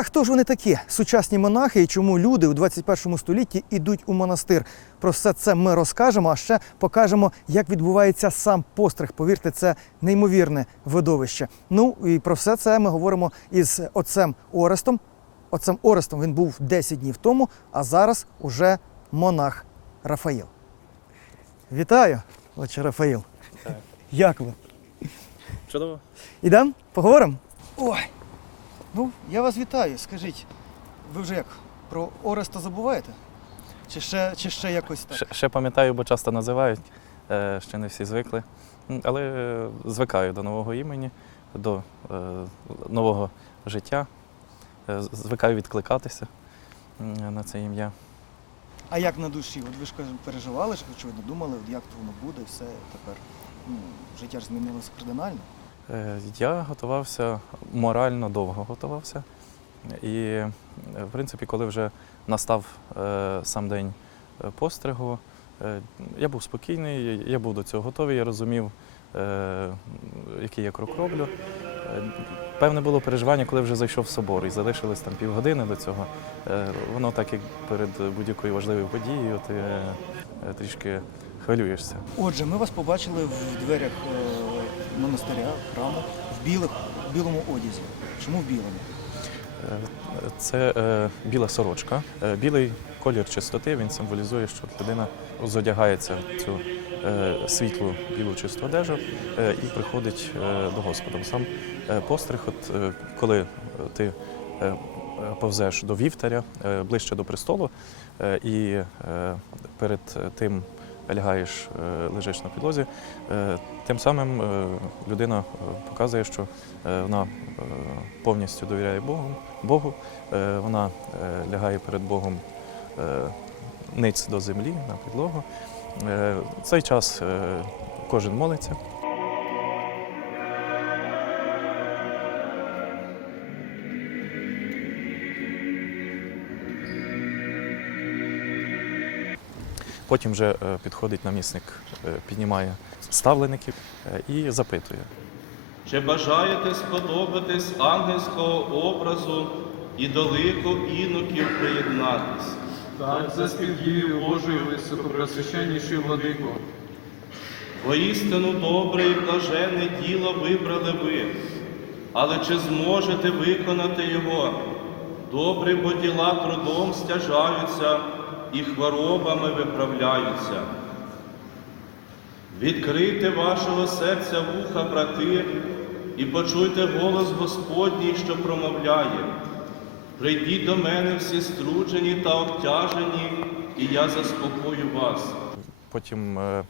Та хто ж вони такі? Сучасні монахи і чому люди у 21 столітті йдуть у монастир? Про все це ми розкажемо, а ще покажемо, як відбувається сам постриг. Повірте, це неймовірне видовище. Ну і про все це ми говоримо із отцем Орестом. Отцем Орестом він був 10 днів тому, а зараз уже монах Рафаїл. Вітаю, отче Рафаїл. Так. Як ви? Чудово. Ідемо? Поговоримо? Ой. Ну, я вас вітаю. Скажіть, ви вже як про Ореста забуваєте? Чи ще, чи ще якось так? Ще, ще пам'ятаю, бо часто називають, е, ще не всі звикли. Але е, звикаю до нового імені, до е, нового життя. Е, Звикаю відкликатися м, на це ім'я. А як на душі? От ви ж кажу, переживали, ж, очевидно, думали, от як то воно буде, все тепер. Ну, життя ж змінилося кардинально. Е, Я готувався морально довго готувався. І, в принципі, коли вже настав е, сам день е, постригу, я був спокійний, я був до цього готовий, я розумів, який я крок роблю. Певне було переживання, коли вже зайшов в собор і залишилось там півгодини до цього. Воно так як перед будь-якою важливою подією, ти трішки хвилюєшся. Отже, ми вас побачили в дверях монастиря, храму, в білих, в білому одязі. Чому в білому? Е, Це е, біла сорочка. Е, Білий колір чистоти він символізує, що людина зодягається в цю е, світлу білу чисту одежу е, і приходить е, до Господа. Сам е, постриг, от, е, коли ти е, е, повзеш до вівтаря е, ближче до престолу е, і е, перед тим лягаєш, е, лежиш на підлозі, е, тим самим е, людина показує, що вона повністю довіряє Богу, Богу. Вона лягає перед Богом ниць до землі на підлогу. Цей час кожен молиться. Потім вже е, підходить намісник, е, піднімає ставлеників е, і запитує. Чи бажаєте сподобатись ангельського образу і до лику іноків приєднатись? Так, за співдію Божою високопресвященніший владико. Воістину добре і блаженне діло вибрали ви, але чи зможете виконати його? Добре, бо діла трудом стяжаються і хворобами виправляються. Відкрийте вашого серця вуха, брати, і почуйте голос Господній, що промовляє. Прийдіть до мене всі струджені та обтяжені, і я заспокою вас. Потім е, е,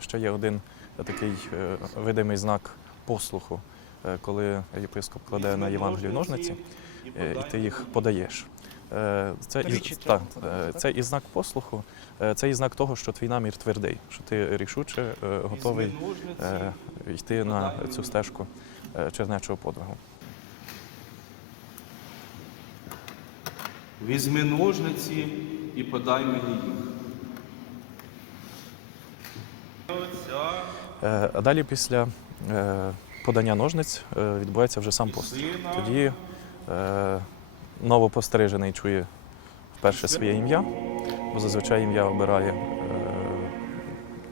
ще є один такий е, видимий знак послуху, коли єпископ кладе на Євангелію ножниці, і ти їх подаєш. Е, Це і, Тричі так, е, це і знак послуху, е, це і знак того, що твій намір твердий, що ти рішуче е, готовий е, йти на цю стежку е, чернечого подвигу. Візьми ножниці і подай мені їх. Е, А далі після е, подання ножниць е, відбувається вже сам пост. Тоді новопостережений чує вперше своє ім'я, бо зазвичай ім'я обирає е,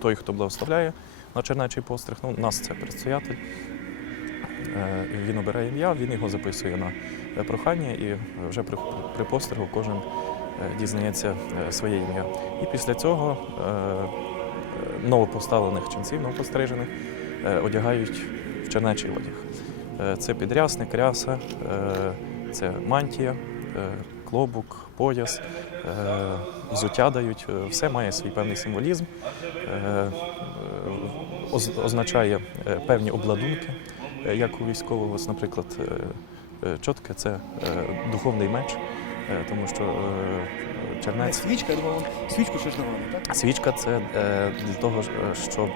той, хто благословляє на чернечий постриг. Ну, нас це предстоятель. Е, Він обирає ім'я, він його записує на е, прохання, і вже при, при постригу кожен дізнається своє ім'я. І після цього новопоставлених ченців, новопострижених, одягають в чернечий одяг. Це підрясник, ряса, це мантія, е, клобук, пояс, е, взуття дають. Е, Все має свій певний символізм, оз- означає певні обладунки, як у військового, ось, наприклад, чотке це духовний меч, тому що чернець свічка, свічку ще ж так? Свічка це для того, щоб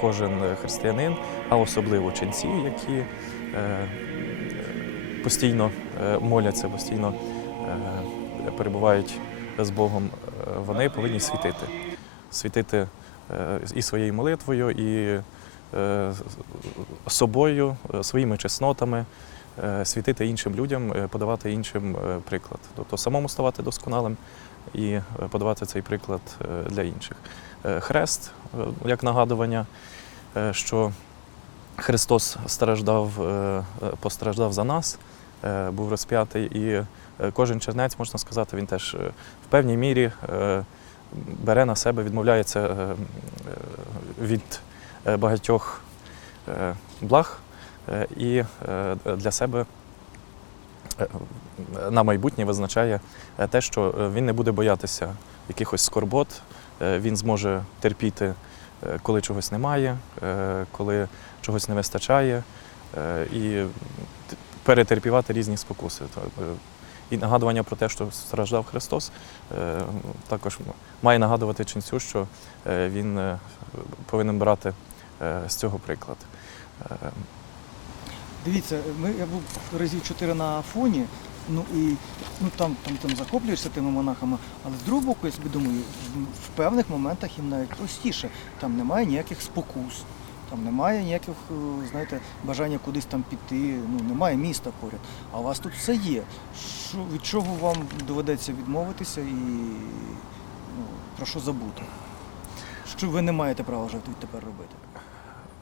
кожен християнин, а особливо ченці, які постійно е, моляться, постійно е, перебувають з Богом, е, вони повинні світити. Світити і своєю молитвою, і собою, своїми чеснотами, світити іншим людям, подавати іншим приклад. Тобто самому ставати досконалим і подавати цей приклад для інших. Хрест як нагадування, що Христос страждав, постраждав за нас, був розп'ятий, і е, кожен чернець, можна сказати, він теж е, в певній мірі е, бере на себе, відмовляється е, е, від е, багатьох е, благ е, і е, для себе е, на майбутнє визначає е, те, що е, він не буде боятися якихось скорбот, е, він зможе терпіти, е, коли чогось немає, е, коли чогось не вистачає, е, і перетерпівати різні спокуси. Е, І нагадування про те, що страждав Христос, е, також має нагадувати ченцю, що е, він повинен брати з цього приклад. Дивіться, ми, я був разів чотири на Афоні, ну і ну, там, там, там захоплюєшся тими монахами, але з другого боку, я собі думаю, в певних моментах їм навіть простіше. Там немає ніяких спокус, там немає ніяких, е, знаєте, бажання кудись там піти, ну немає міста поряд. А у вас тут все є. Що, від чого вам доведеться відмовитися і ну, про що забути? Що ви не маєте права вже відтепер робити?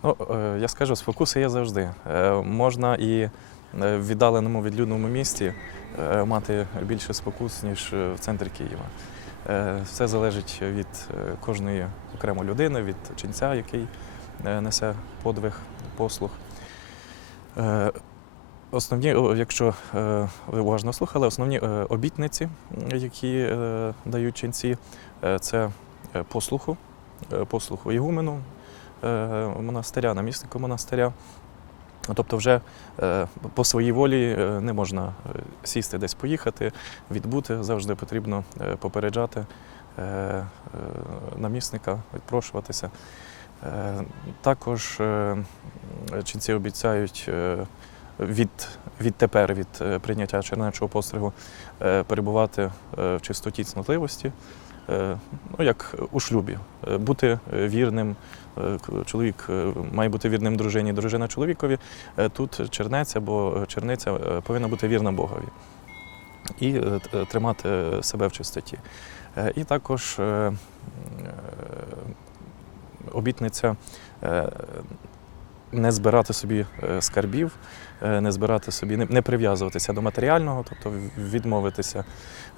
Ну, е, я скажу, спокуси є завжди. Е, Можна і в віддаленому відлюдному місті мати більше спокус, ніж в центрі Києва. Все залежить від кожної окремої людини, від ченця, який несе подвиг, послуг. Е, Основні, якщо е, ви уважно слухали, основні е, обітниці, які е, дають ченці, е, це е, послуху, е, послуху ігумену, е, монастиря, наміснику монастиря. Тобто, вже е, по своїй волі е, не можна е, сісти десь поїхати, відбути. Завжди потрібно е, попереджати е, е, намісника, відпрошуватися. Е, Також е, ченці обіцяють е, від, відтепер, від прийняття чернечого постригу, перебувати в чистоті цнотливості, ну, як у шлюбі, бути вірним. Чоловік має бути вірним дружині, дружина чоловікові. Тут чернець або черниця повинна бути вірна Богові і тримати себе в чистоті. І також обітниця е, не збирати собі е, скарбів, е, не збирати собі, не- прив'язуватися до матеріального, тобто відмовитися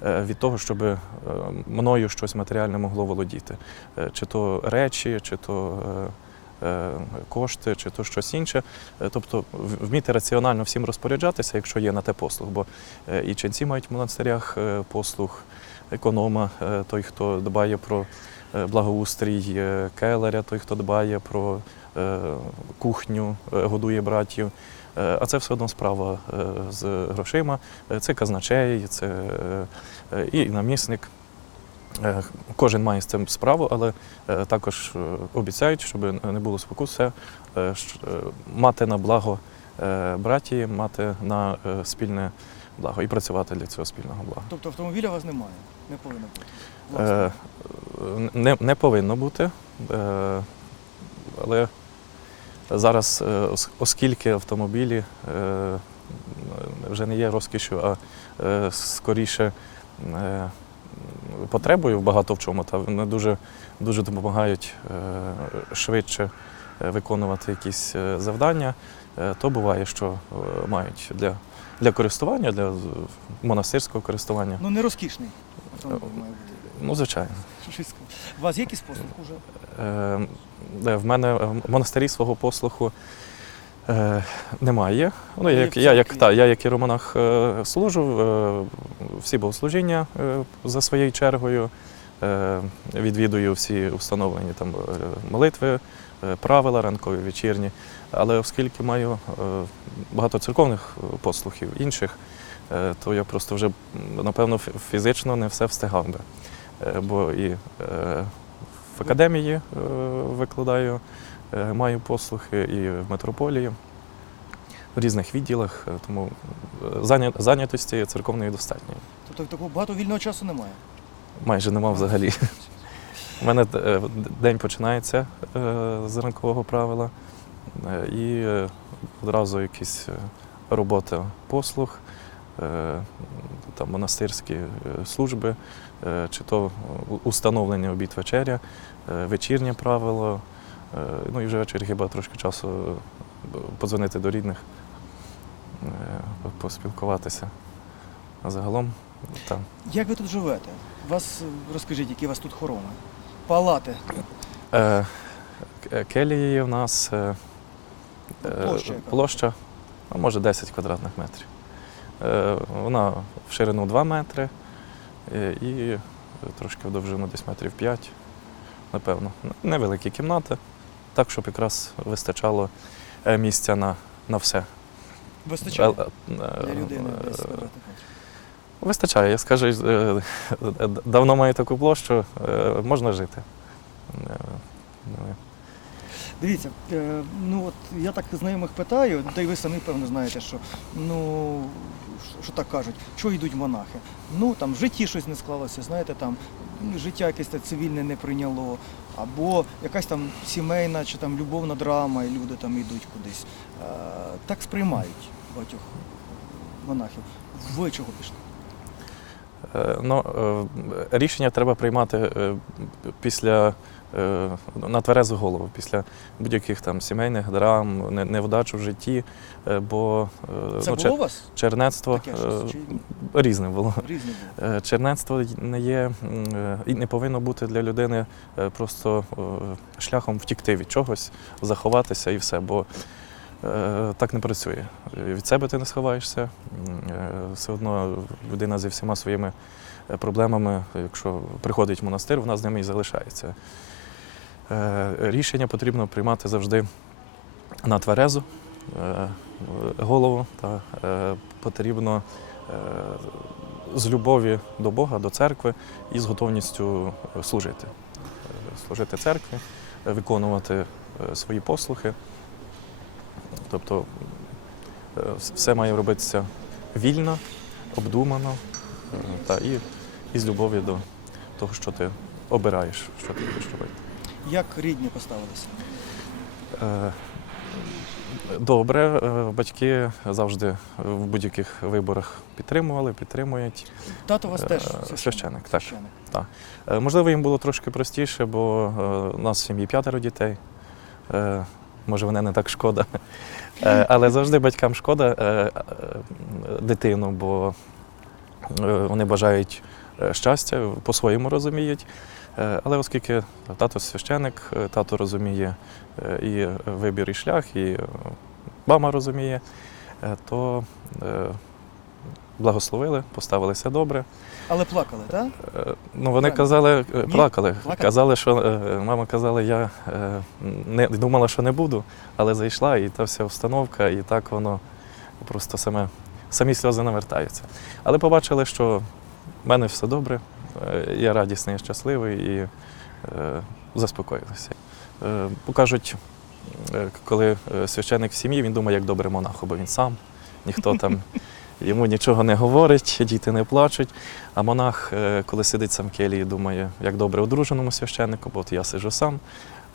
від того, щоб мною щось матеріальне могло володіти. Чи то речі, чи то кошти, чи то щось інше. Тобто вміти раціонально всім розпоряджатися, якщо є на те послуг. Бо і ченці мають в монастирях послуг, економа, е, той, хто дбає про е, благоустрій, е, келаря, той, хто дбає про кухню, годує братів. А це все одно справа з грошима. Це казначей, це і намісник. Кожен має з цим справу, але також обіцяють, щоб не було спокуси, мати на благо братії, мати на спільне благо і працювати для цього спільного блага. Тобто автомобіля у вас немає, не повинно бути. Е, Не, не повинно бути, е, але зараз, е, оскільки автомобілі е, вже не є розкішю, а е, скоріше е, потребою багато в чому, та вони дуже, дуже допомагають е, швидше виконувати якісь завдання, е, то буває, що мають для, для користування, для монастирського користування. Ну не розкішний. Ну, звичайно. У вас є якийсь послуг уже? Е, е, В мене в монастирі свого послуху е, немає. Ну, я, як, я, як, та, я як іеромонах е, служу, е, всі богослужіння е, за своєю чергою, е, відвідую всі установлені там е, молитви, е, правила ранкові, вечірні. Але оскільки маю е, багато церковних е, послухів інших, е, то я просто вже, напевно, фізично не все встигав би. Е, Бо і е, в академії е, викладаю, е, маю послухи і в метрополії, в різних відділах, е, тому е, зайнятості церковної достатньо. Тобто такого багато вільного часу немає. Майже нема взагалі. У мене е, день починається е, з ранкового правила, е, і е, одразу якісь е, робота послуг, е, там, монастирські е, служби, е, чи то установлення обід вечеря, е, вечірнє правило. е, Ну і вже ввечері хіба трошки часу е, подзвонити до рідних, е, поспілкуватися. А загалом там. Як ви тут живете? Вас е, розкажіть, які у вас тут хороми? Палати. Е, келії є в нас е, е, Площа площа, ну, може 10 квадратних метрів. Е, вона в ширину 2 метри е, і трошки в довжину десь метрів 5, напевно. Невеликі кімнати, так, щоб якраз вистачало е, місця на, на все. Вистачає для людини 10 квадратних метрів. Вистачає, я скажу, давно маю таку площу, можна жити. Дивіться, ну от я так знайомих питаю, та й ви самі певно знаєте, що ну що- так кажуть, що йдуть монахи? Ну там в житті щось не склалося, знаєте, там ну, життя якесь те цивільне не прийняло, або якась там сімейна чи там любовна драма, і люди там йдуть кудись. Е, так сприймають багатьох монахів. Ви чого пішли? Е, Ну, е, рішення треба приймати після на тверезу голову, після будь-яких там сімейних драм, не- невдач у житті, е, бо е, Це ну, було чер- у вас? чернецтво Таке е, щось? Чи різне було. різне було? Е, Чернецтво не є е, і не повинно бути для людини е, просто е, шляхом втікти від чогось, заховатися і все. Бо е, так не працює. Е, Від себе ти не сховаєшся. е, Все одно людина зі всіма своїми е, проблемами, якщо приходить в монастир, вона з ними і залишається. Е, Рішення потрібно приймати завжди на тверезу е, голову та е, потрібно з любові до Бога, до церкви і з готовністю служити. Служити церкві, виконувати свої послухи. Тобто все має робитися вільно, обдумано та і, і з любові до того, що ти обираєш, що ти будеш робити. Як рідні поставилися? Е, Добре, е, батьки завжди в будь-яких виборах підтримували, підтримують. Тато у вас теж Е, священик, так. Священик. Е, Можливо, їм було трошки простіше, бо у нас в сім'ї п'ятеро дітей. Може, мене не так шкода. Але завжди батькам шкода дитину, бо вони бажають щастя, по-своєму розуміють. Е, Але оскільки тато священик, е, тато розуміє е, і вибір, і шлях, і мама розуміє, то благословили, поставилися добре. Але плакали, так? Ну, вони Правильно. казали, Ні? плакали. Плакали? Казали, що мама казала, я не думала, що не буду, але зайшла, і та вся установка, і так воно просто саме, самі сльози навертаються. Але побачили, що в мене все добре, я радісний, щасливий і е, заспокоїлися. Е, Покажуть, е, коли е, священик в сім'ї, він думає, як добре монаху, бо він сам, ніхто там йому нічого не говорить, діти не плачуть. А монах, е, коли сидить сам в келії, думає, як добре одруженому священнику, бо от я сиджу сам,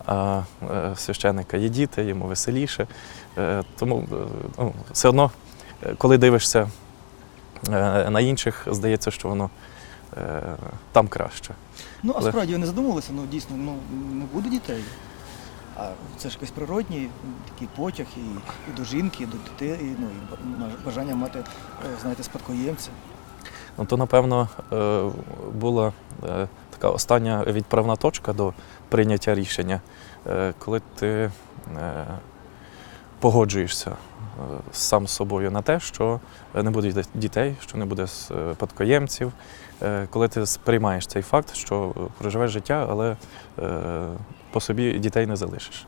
а е, священника є діти, йому веселіше. Е, Тому е, ну, все одно, е, коли дивишся е, на інших, здається, що воно е, там краще. Ну, а Але- справді ви не задумувалися, ну дійсно, ну не буде дітей. А це ж якийсь природній такий потяг і, і до жінки, і до дітей, і, ну, і бажання мати, е, знаєте, спадкоємця. Ну, то, напевно, е, була е, така остання відправна точка до прийняття рішення, е, коли ти е, погоджуєшся е, сам з собою на те, що не буде дітей, що не буде спадкоємців, е, коли ти сприймаєш цей факт, що проживеш життя, але е, по собі дітей не залишиш.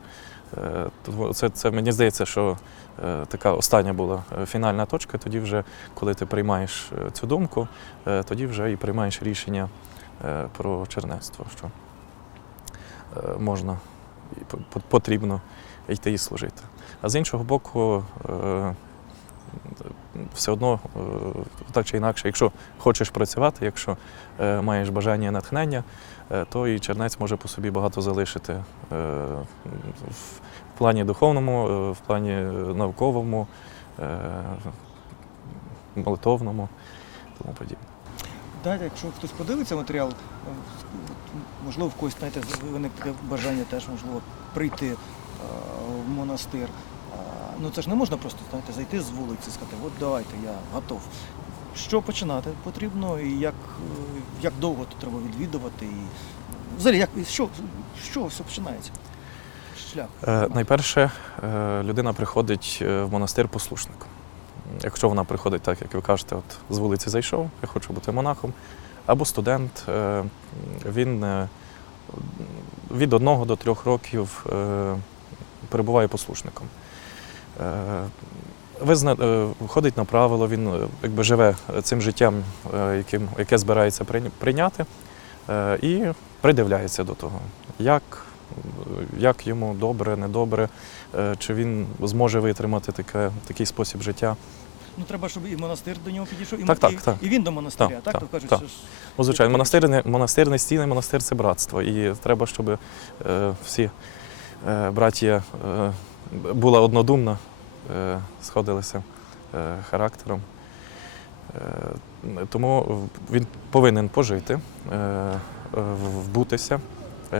Е, це, це мені здається, що е, така остання була е, фінальна точка. Тоді, вже, коли ти приймаєш е, цю думку, е, тоді вже і приймаєш рішення е, про чернецтво, що е, можна і по- по- потрібно йти і служити. А з іншого боку, е, все одно е, так чи інакше, якщо хочеш працювати, якщо е, маєш бажання і натхнення, то і чернець може по собі багато залишити в плані духовному, в плані науковому, молитовному, тому подібне. Дайте, якщо хтось подивиться матеріал, можливо, в когось знаєте, виникне бажання теж можливо прийти в монастир. Ну це ж не можна просто знаєте, зайти з вулиці і сказати, от давайте, я готов. Що починати потрібно і як, е, як довго тут треба відвідувати, і взагалі, як, що, чого все починається? Шлях. Е, Найперше, е, людина приходить е, в монастир послушником. Якщо вона приходить так, як ви кажете, от з вулиці зайшов, я хочу бути монахом, або студент, він від одного до трьох років перебуває послушником. Е, Визна, е, ходить на правило, він е, якби живе цим життям, яким, яке збирається прийняти, і придивляється до того, як як йому добре, недобре, чи він зможе витримати таке, такий спосіб життя. Ну треба, щоб і монастир до нього підійшов, і, Так, і, так, так. і він до монастиря, Так, так? так, То кажуть, так. що ж Ну, звичайно, монастир не, монастир не стіни, монастир це братство. І треба, щоб е, всі е, браття е, була однодумна, е, сходилися характером. Тому він повинен пожити, вбутися.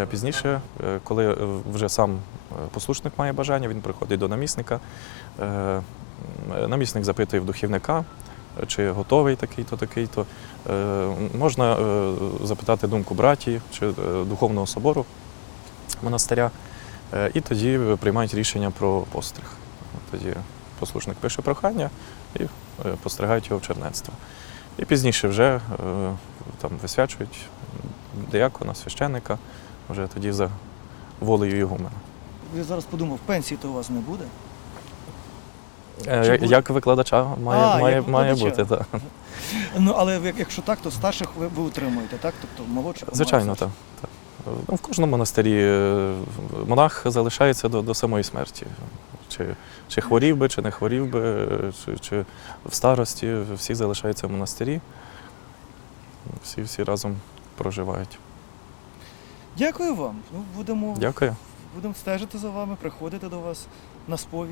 Пізніше, коли вже сам послушник має бажання, він приходить до намісника. Намісник запитує в духівника, чи готовий такий-то, такий-то. Можна запитати думку браті чи духовного собору монастиря, і тоді приймають рішення про постриг. Тоді послушник пише прохання і е, постригають його в чернецтво. І пізніше вже е, там висвячують диякона, священника, вже тоді за волею Ігумена. я зараз подумав, пенсії то у вас не буде. Е, як- викладача має, А, має, як має викладача. бути, так. Ну але якщо так, то старших ви, ви утримуєте, так? Тобто молодших Звичайно, так. так. Ну, в кожному монастирі е, монах залишається до, до самої смерті. Чи, чи хворів би, чи не хворів би, чи, чи в старості, всі залишаються в монастирі. Всі, всі разом проживають. Дякую вам. Ну, будемо, Дякую. будемо стежити за вами, приходити до вас на сповідь.